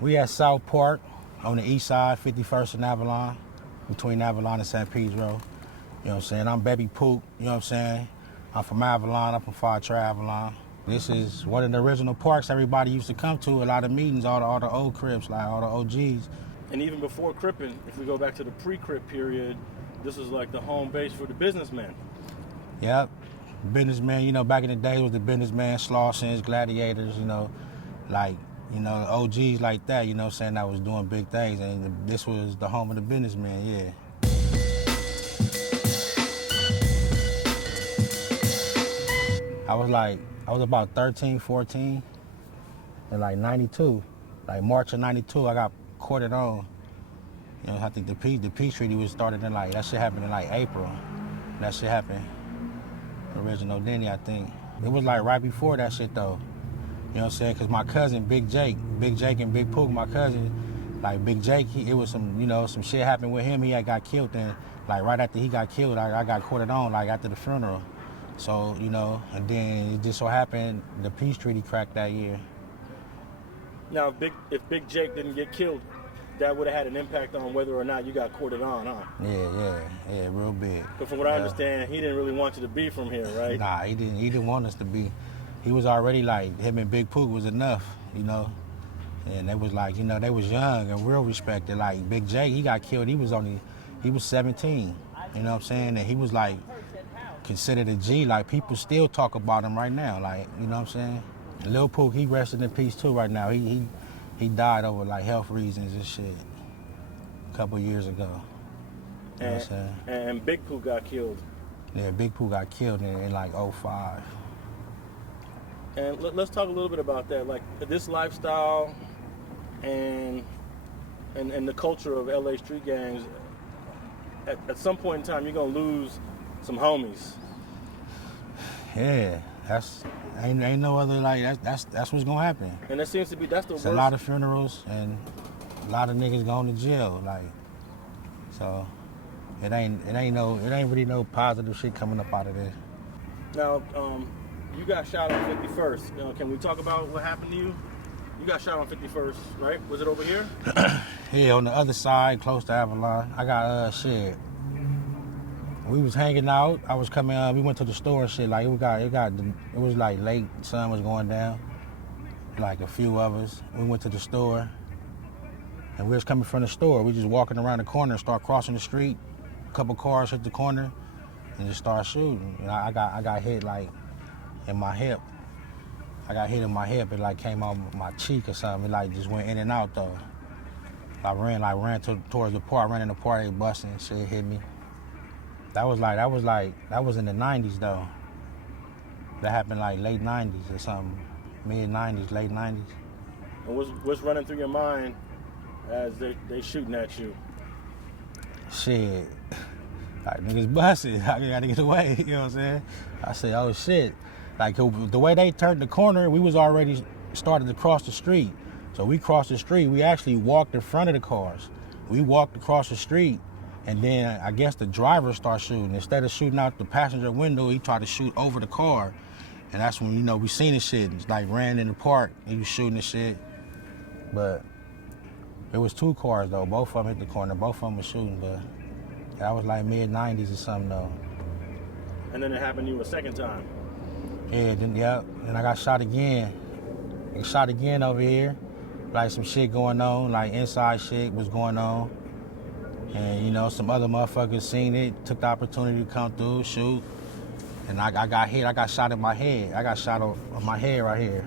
We at South Park on the east side, 51st and Avalon, between Avalon and St. Pedro. You know what I'm saying? I'm Baby Pooc, you know what I'm saying? I'm from Avalon, I'm from Far Avalon. This is one of the original parks everybody used to come to, a lot of meetings, all the old Crips, like all the OGs. And even before Crippin', if we go back to the pre-Crip period, this was like the home base for the businessmen. Yep, businessmen, you know, back in the day it was the businessmen, Slaussons, Gladiators, you know, like, you know, OGs like that, you know what I'm saying, that was doing big things, and this was the home of the businessmen, yeah. I was about 13, 14, in like 92, like March of 92, I got courted on. You know, I think the peace treaty was started in like, that shit happened in like April. That shit happened, original Denny, I think. It was like right before that shit though. You know what I'm saying? Cause my cousin, Big Jake and Big Pooc, my cousin, like Big Jake, it was some, you know, some shit happened with him. He had got killed, and like right after he got killed, I got courted on, like after the funeral. So, you know, and then it just so happened the peace treaty cracked that year. Now, if Big Jake didn't get killed, that would have had an impact on whether or not you got courted on, huh? Yeah, real big. But from what I understand, he didn't really want you to be from here, right? Nah, he didn't want us to be. He was already like, him and Big Pooc was enough, you know? And they was like, you know, they was young and real respected. Like Big Jake, he got killed, he was 17, you know what I'm saying? And he was like, considered a G, like people still talk about him right now, like, you know what I'm saying? Lil Pooc, he rested in peace too right now. He died over like health reasons and shit a couple years ago. You know what I'm saying? And Big Pooc got killed. Yeah, Big Pooc got killed in like 05. And let's talk a little bit about that, like this lifestyle and the culture of LA street gangs. At some point in time, you're gonna lose some homies. Yeah, ain't no other, like that's what's gonna happen. And that seems to be that's the it's worst. A lot of funerals and a lot of niggas going to jail, like, so it ain't really no positive shit coming up out of this. Now, you got shot on 51st. Can we talk about what happened to you? You got shot on 51st, right? Was it over here? Yeah, on the other side, close to Avalon. I got shit. We was hanging out. I was coming up. We went to the store and shit. Like it was like late. Sun was going down. Like a few of us. We went to the store, and we was coming from the store. We just walking around the corner, start crossing the street. A couple cars hit the corner, and just start shooting. And I got hit like in my hip. I got hit in my hip. It like came out my cheek or something. It like just went in and out though. I ran towards the park. Ran in the park. They busting. Shit hit me. That was in the 90s though. That happened like late 90s or something. Mid 90s, late 90s. And what's running through your mind as they shooting at you? Shit. Like niggas busted. I gotta get away, you know what I'm saying? I said, oh shit. Like the way they turned the corner, we was already started to cross the street. So we crossed the street. We actually walked in front of the cars. We walked across the street. And then I guess the driver started shooting. Instead of shooting out the passenger window, he tried to shoot over the car. And that's when, you know, we seen the shit. It's like ran in the park, he was shooting the shit. But it was two cars though. Both of them hit the corner. Both of them were shooting, but that was like mid-90s or something though. And then it happened to you a second time. Yeah, then I got shot again. Got shot again over here. Like some shit going on, like inside shit was going on. And, you know, some other motherfuckers seen it, took the opportunity to come through, shoot. And I got hit. I got shot in my head. I got shot on my head right here.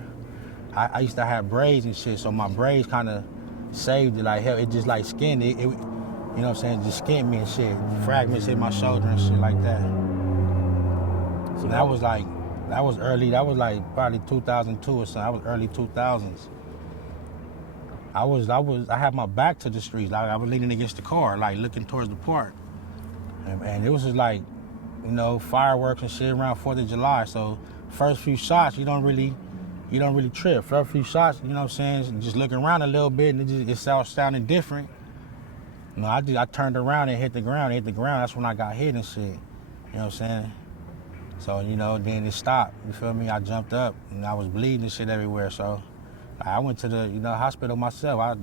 I used to have braids and shit, so my braids kind of saved it. Like, hell, it just like skinned it. You know what I'm saying? Just skinned me and shit. Fragments hit my shoulder and shit like that. So that was early. That was like probably 2002 or something. That was early 2000s. I had my back to the streets. Like I was leaning against the car, like looking towards the park. And it was just like, you know, fireworks and shit around 4th of July. So first few shots, you don't really trip. First few shots, you know what I'm saying, just looking around a little bit and it sounded different. You know, I turned around and hit the ground. That's when I got hit and shit. You know what I'm saying? So, you know, then it stopped. You feel me? I jumped up and I was bleeding and shit everywhere. So I went to the hospital myself.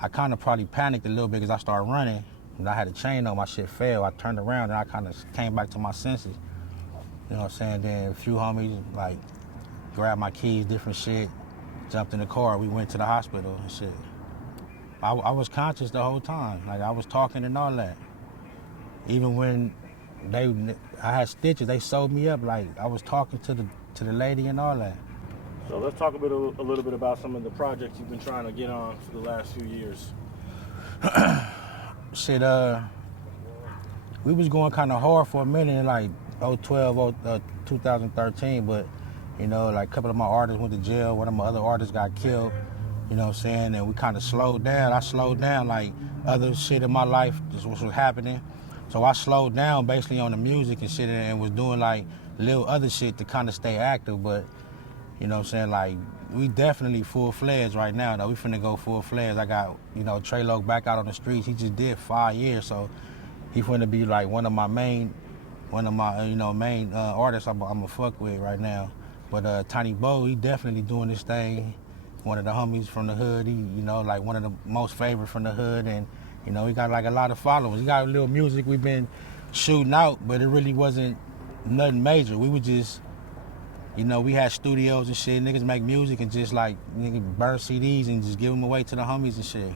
I kind of probably panicked a little bit because I started running. And I had a chain on, my shit fell. I turned around and I kind of came back to my senses. You know what I'm saying? Then a few homies like grabbed my keys, different shit, jumped in the car. We went to the hospital and shit. I was conscious the whole time. Like I was talking and all that. Even when I had stitches, they sewed me up. Like I was talking to the lady and all that. So let's talk a little bit about some of the projects you've been trying to get on for the last few years. Shit, we was going kind of hard for a minute in like 2013, but like a couple of my artists went to jail. One of my other artists got killed. You know what I'm saying? And we kind of slowed down. I slowed down, like other shit in my life just was happening. So I slowed down basically on the music and shit and was doing like little other shit to kind of stay active. But, you know what I'm saying, like we definitely full-fledged right now, though. We finna go full-fledged. I got, Trey Loc back out on the streets. He just did 5 years, so he finna be like one of my main artists I'm gonna fuck with right now. But Tiny Bo, he definitely doing this thing. One of the homies from the hood, he, like one of the most favorite from the hood, and, he got like a lot of followers. He got a little music we've been shooting out, but it really wasn't nothing major. We would just, we had studios and shit, niggas make music and just like, burn CDs and just give them away to the homies and shit.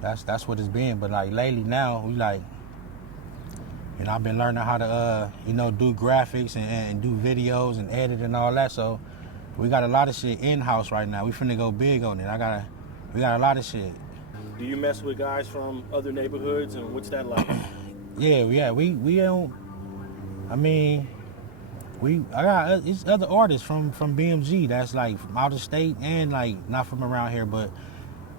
That's what it's been, but like lately now, we like, I've been learning how to, do graphics and do videos and edit and all that, so we got a lot of shit in-house right now. We finna go big on it. We got a lot of shit. Do you mess with guys from other neighborhoods, and what's that like? Yeah, we don't, I got it's other artists from BMG that's like from out of state and like not from around here, but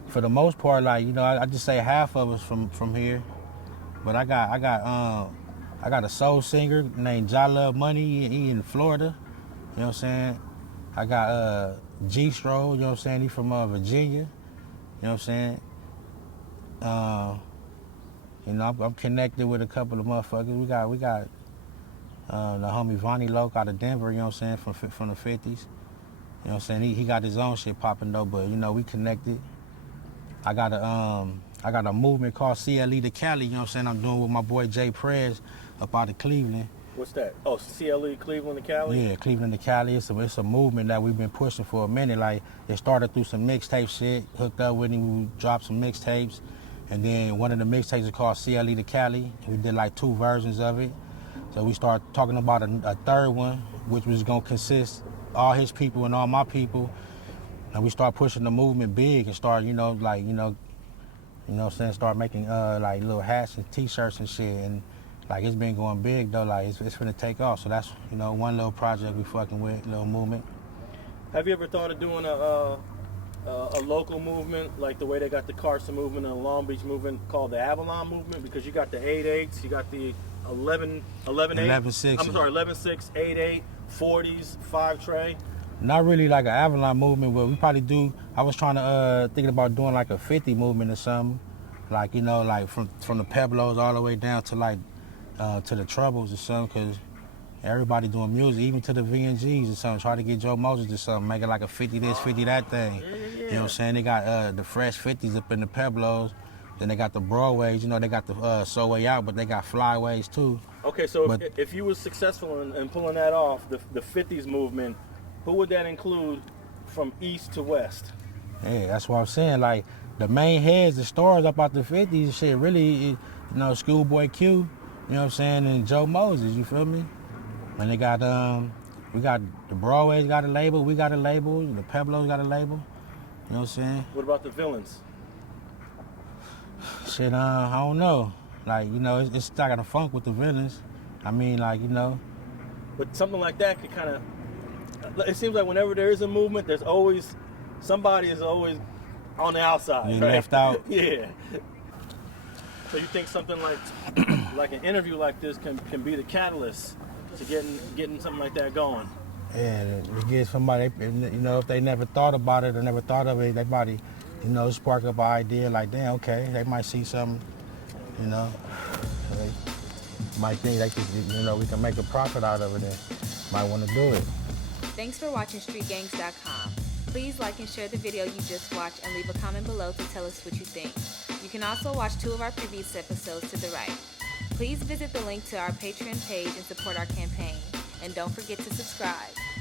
for the most part, like, I just say half of us from here. But I got a soul singer named Ja Love Money, he in Florida, you know what I'm saying? I got G Stro, you know what I'm saying? He from Virginia, you know what I'm saying? I'm connected with a couple of motherfuckers. We got the homie Vonnie Loc out of Denver, you know what I'm saying, from the 50s. You know what I'm saying? He got his own shit popping though, but we connected. I got a movement called CLE to Cali, you know what I'm saying? I'm doing with my boy Jay Prez up out of Cleveland. What's that? Oh, CLE, Cleveland to Cali? Yeah, Cleveland to Cali. It's a movement that we've been pushing for a minute. Like, it started through some mixtape shit, hooked up with him, we dropped some mixtapes, and then one of the mixtapes is called CLE to Cali. We did like 2 versions of it. So we started talking about a third one, which was gonna consist all his people and all my people. And we start pushing the movement big and start, start making like little hats and t-shirts and shit. And like it's been going big though, like it's gonna take off. So that's, one little project we fucking with, little movement. Have you ever thought of doing a local movement, like the way they got the Carson movement and the Long Beach movement called the Avalon movement? Because you got the 8/8s, you got the 11/6. I'm sorry, 11/6, 8/8, 40s, 5 tray. Not really like an Avalon movement, but we probably do. I was trying to thinking about doing like a 50 movement or something, like like from the Pueblos all the way down to like to the Troubles or something, because everybody doing music, even to the VNGs or something. Try to get Joe Moses or something, make it like a 50 this, 50 that thing. Yeah. You know what I'm saying? They got the fresh 50s up in the Pueblos. Then they got the Broadways, they got the So Way Out, but they got flyways too. Okay, so if you were successful in pulling that off, the 50s movement, who would that include from east to west? Yeah, that's what I'm saying. Like, the main heads, the stars up out the 50s, shit, really, Schoolboy Q, you know what I'm saying, and Joe Moses, you feel me? And they got, we got the Broadways got a label, we got a label, the Pueblos got a label, you know what I'm saying? What about the villains? Shit, I don't know. Like, it's stuck in a funk with the villains. I mean, like, But something like that could kind of, it seems like whenever there is a movement, there's always, somebody is always on the outside, you right? left out. Yeah. So you think something like an interview like this can be the catalyst to getting something like that going? Yeah, to get somebody, if they never thought about it or never thought of it, they probably, spark up an idea like, damn, okay, they might see something, they might think they could, we can make a profit out of it and might want to do it. Thanks for watching StreetGangs.com. Please like and share the video you just watched and leave a comment below to tell us what you think. You can also watch 2 of our previous episodes to the right. Please visit the link to our Patreon page and support our campaign. And don't forget to subscribe.